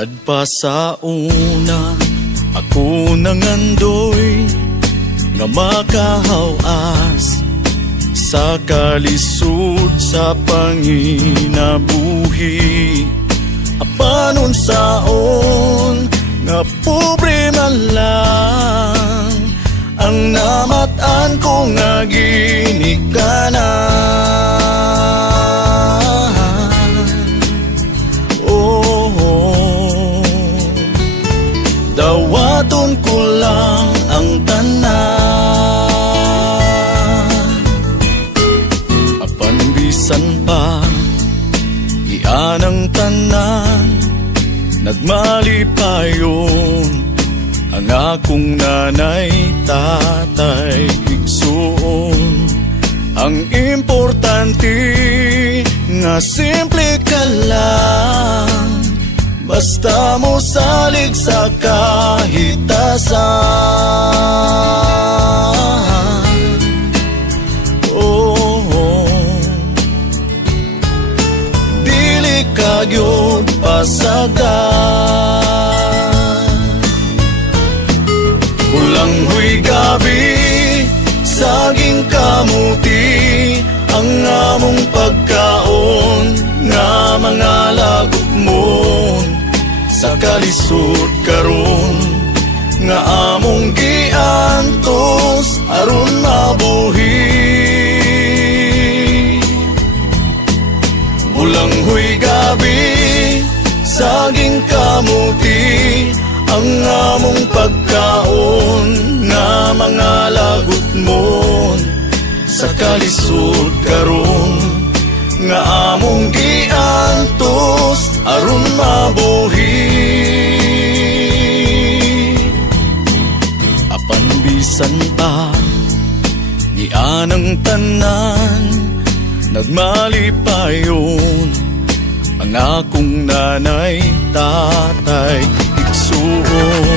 Kadpa sa una, ako nangandoy nga makahawas sa kalisod sa panginabuhi. Apanon saon nga pobre man lang ang namatan ko nga ginikanan. Oh, dawaton ko lang ang tanan. Apan bisan pa iyan ang tanan, nagmalipayon ang akong nanay, tatay, igsuon. Ang importante nga simple ka lang, basta mo salig sa kahitasan. Oh, dili ka gyud pasagan. Bulanghoy gabi, saging kamuti, ang among pagkaon nga mga lagot mo sa kalisod karon nga among giantos aron mabuhi. Bulanghoy gabi, saging kamuti, ang among pagkaon nga mga lagot mo sa kalisod karon nga among giantos aron mabuhi. Apan bisan pa ni anang tanan, nagmalipayon ang akong nanay, tatay, igsuon.